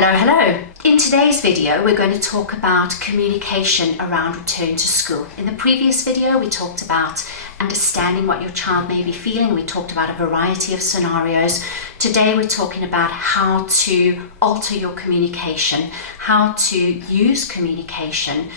Hello, hello. In today's video, we're going to talk about communication around return to school. In the previous video, we talked about understanding what your child may be feeling. We talked about a variety of scenarios. Today, we're talking about how to alter your communication, how to use communication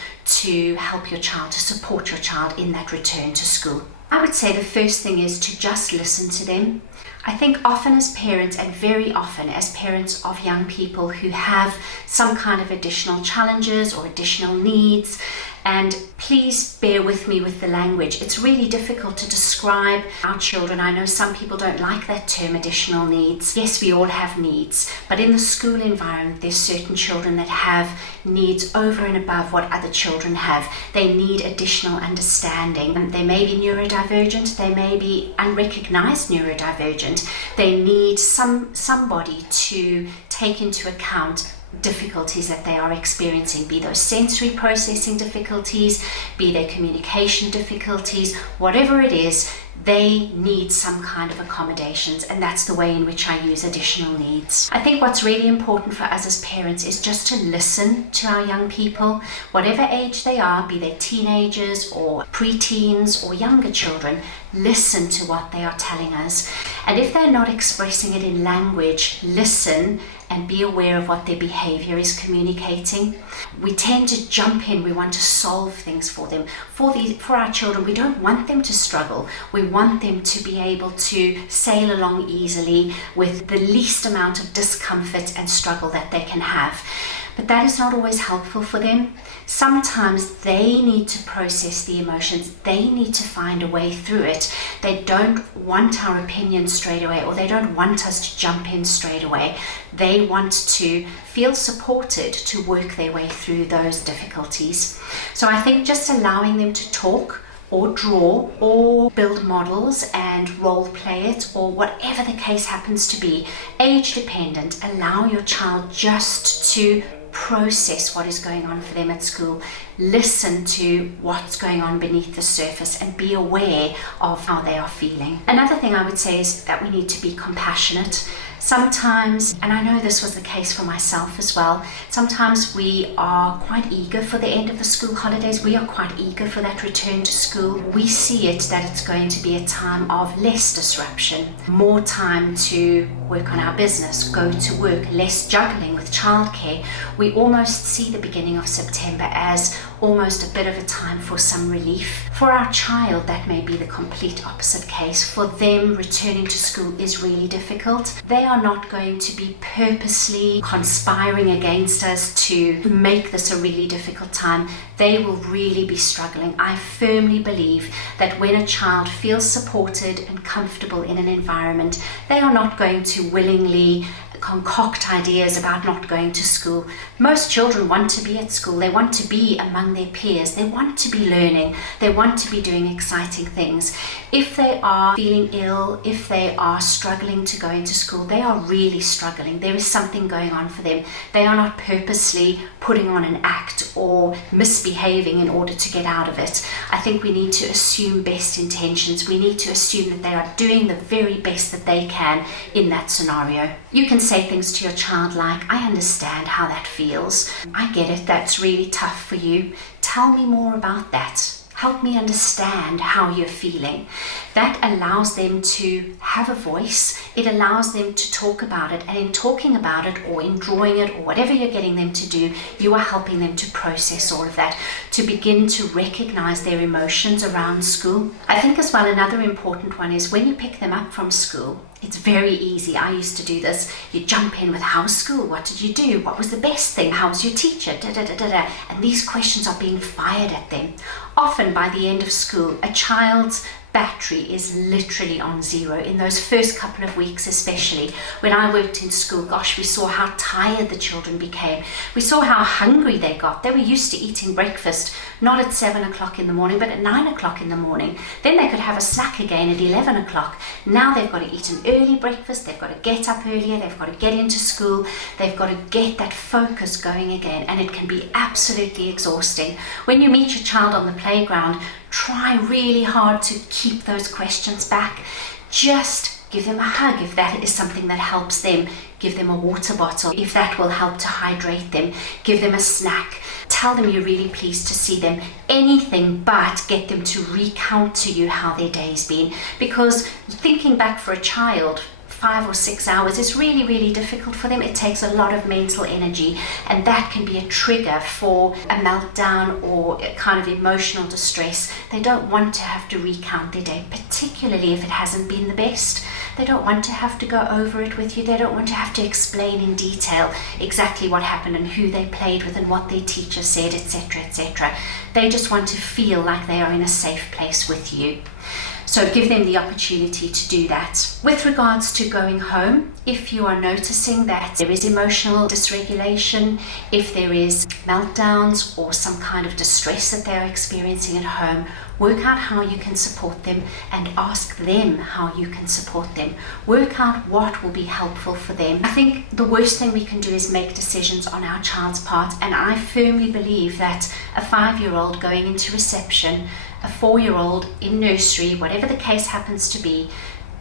to help your child, to support your child in that return to school. I would say the first thing is to just listen to them. I think often as parents, and very often as parents of young people who have some kind of additional challenges or additional needs, and please bear with me with the language. It's really difficult to describe our children. I know some people don't like that term, additional needs. Yes, we all have needs, but in the school environment, there's certain children that have needs over and above what other children have. They need additional understanding. They may be neurodivergent, they may be unrecognized neurodivergent. They need somebody to take into account difficulties that they are experiencing, be those sensory processing difficulties, be they communication difficulties, whatever it is, they need some kind of accommodations, and that's the way in which I use additional needs. I think what's really important for us as parents is just to listen to our young people, whatever age they are, be they teenagers or preteens or younger children. Listen to what they are telling us, and if they're not expressing it in language, listen and be aware of what their behavior is communicating. We tend to jump in, we want to solve things for them. For our children, we don't want them to struggle. We want them to be able to sail along easily with the least amount of discomfort and struggle that they can have. But that is not always helpful for them. Sometimes they need to process the emotions. They need to find a way through it. They don't want our opinion straight away, or they don't want us to jump in straight away. They want to feel supported to work their way through those difficulties. So I think just allowing them to talk or draw or build models and role play it, or whatever the case happens to be, age dependent, allow your child just to process what is going on for them at school. Listen to what's going on beneath the surface and be aware of how they are feeling. Another thing I would say is that we need to be compassionate. Sometimes, and I know this was the case for myself as well, sometimes we are quite eager for the end of the school holidays. We are quite eager for that return to school. We see it that it's going to be a time of less disruption, more time to work on our business, go to work, less juggling with childcare. We almost see the beginning of September as almost a bit of a time for some relief. For our child, that may be the complete opposite case. For them, returning to school is really difficult. They are not going to be purposely conspiring against us to make this a really difficult time. They will really be struggling. I firmly believe that when a child feels supported and comfortable in an environment, they are not going to willingly concoct ideas about not going to school. Most children want to be at school. They want to be among their peers. They want to be learning. They want to be doing exciting things. If they are feeling ill, if they are struggling to go into school, they are really struggling. There is something going on for them. They are not purposely putting on an act or misbehaving in order to get out of it. I think we need to assume best intentions. We need to assume that they are doing the very best that they can in that scenario. You can say things to your child like, I understand how that feels. I get it, that's really tough for you. Tell me more about that. Help me understand how you're feeling. That allows them to have a voice. It allows them to talk about it. And in talking about it, or in drawing it, or whatever you're getting them to do, you are helping them to process all of that, to begin to recognize their emotions around school. I think as well, another important one is when you pick them up from school, it's very easy. I used to do this. You jump in with, how's school? What did you do? What was the best thing? How was your teacher? Da, da, da, da, da. And these questions are being fired at them. Often by the end of school, a child's battery is literally on zero. In those first couple of weeks especially, when I worked in school, gosh, we saw how tired the children became. We saw how hungry they got. They were used to eating breakfast, not at 7 o'clock in the morning, but at 9 o'clock in the morning. Then they could have a snack again at 11 o'clock. Now they've got to eat an early breakfast, they've got to get up earlier, they've got to get into school, they've got to get that focus going again, and it can be absolutely exhausting. When you meet your child on the playground, try really hard to keep those questions back. Just give them a hug if that is something that helps them give them a water bottle if that will help to hydrate them, give them a snack, tell them you're really pleased to see them, anything but get them to recount to you how their day's been. Because thinking back for a child, 5 or 6 hours is really, really difficult for them. It takes a lot of mental energy, and that can be a trigger for a meltdown or a kind of emotional distress. They don't want to have to recount their day, particularly if it hasn't been the best. They don't want to have to go over it with you. They don't want to have to explain in detail exactly what happened and who they played with and what their teacher said, etc., etc. They just want to feel like they are in a safe place with you. So give them the opportunity to do that. With regards to going home, if you are noticing that there is emotional dysregulation, if there is meltdowns or some kind of distress that they're experiencing at home, work out how you can support them and ask them how you can support them. Work out what will be helpful for them. I think the worst thing we can do is make decisions on our child's part, and I firmly believe that a 5-year-old going into reception, a 4-year-old in nursery, whatever the case happens to be,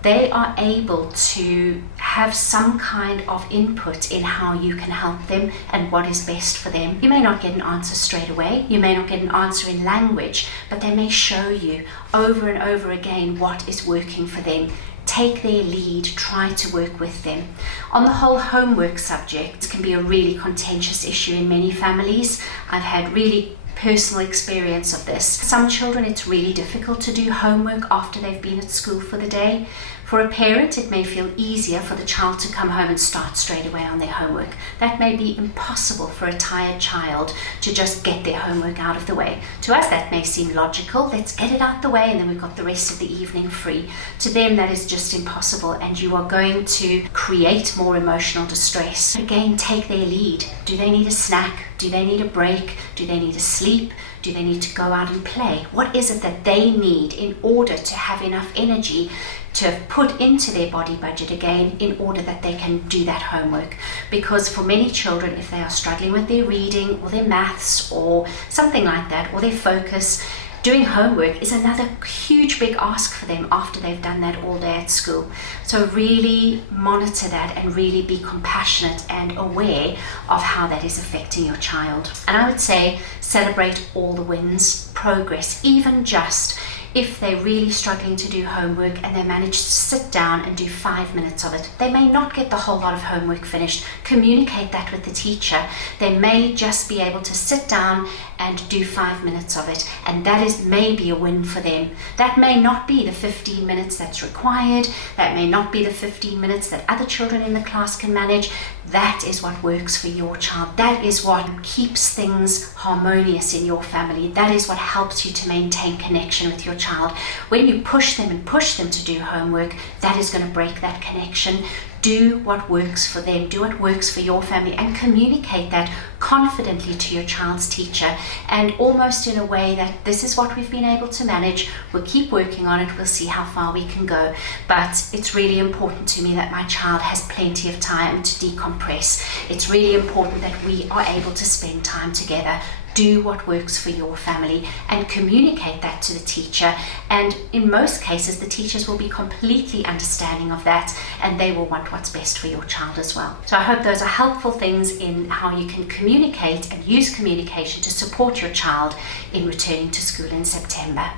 they are able to have some kind of input in how you can help them and what is best for them. You may not get an answer straight away, you may not get an answer in language, but they may show you over and over again what is working for them. Take their lead, try to work with them. On the whole homework subject, it can be a really contentious issue in many families. I've had really personal experience of this. Some children, it's really difficult to do homework after they've been at school for the day. For a parent, it may feel easier for the child to come home and start straight away on their homework. That may be impossible for a tired child to just get their homework out of the way. To us, that may seem logical. Let's get it out the way and then we've got the rest of the evening free. To them, that is just impossible, and you are going to create more emotional distress. Again, take their lead. Do they need a snack? Do they need a break? Do they need to sleep? Do they need to go out and play? What is it that they need in order to have enough energy to put into their body budget again in order that they can do that homework? Because for many children, if they are struggling with their reading or their maths or something like that, or their focus, doing homework is another huge big ask for them after they've done that all day at school. So really monitor that and really be compassionate and aware of how that is affecting your child. And I would say celebrate all the wins, progress, even just if they're really struggling to do homework and they manage to sit down and do 5 minutes of it. They may not get the whole lot of homework finished. Communicate that with the teacher. They may just be able to sit down and do 5 minutes of it, and that is maybe a win for them. That may not be the 15 minutes that's required. That may not be the 15 minutes that other children in the class can manage. That is what works for your child. That is what keeps things harmonious in your family. That is what helps you to maintain connection with your child. When you push them and push them to do homework, that is going to break that connection. Do what works for them, do what works for your family, and communicate that confidently to your child's teacher, and almost in a way that this is what we've been able to manage. We'll keep working on it, we'll see how far we can go, but it's really important to me that my child has plenty of time to decompress. It's really important that we are able to spend time together. Do what works for your family and communicate that to the teacher, and in most cases the teachers will be completely understanding of that, and they will want what's best for your child as well. So I hope those are helpful things in how you can communicate and use communication to support your child in returning to school in September.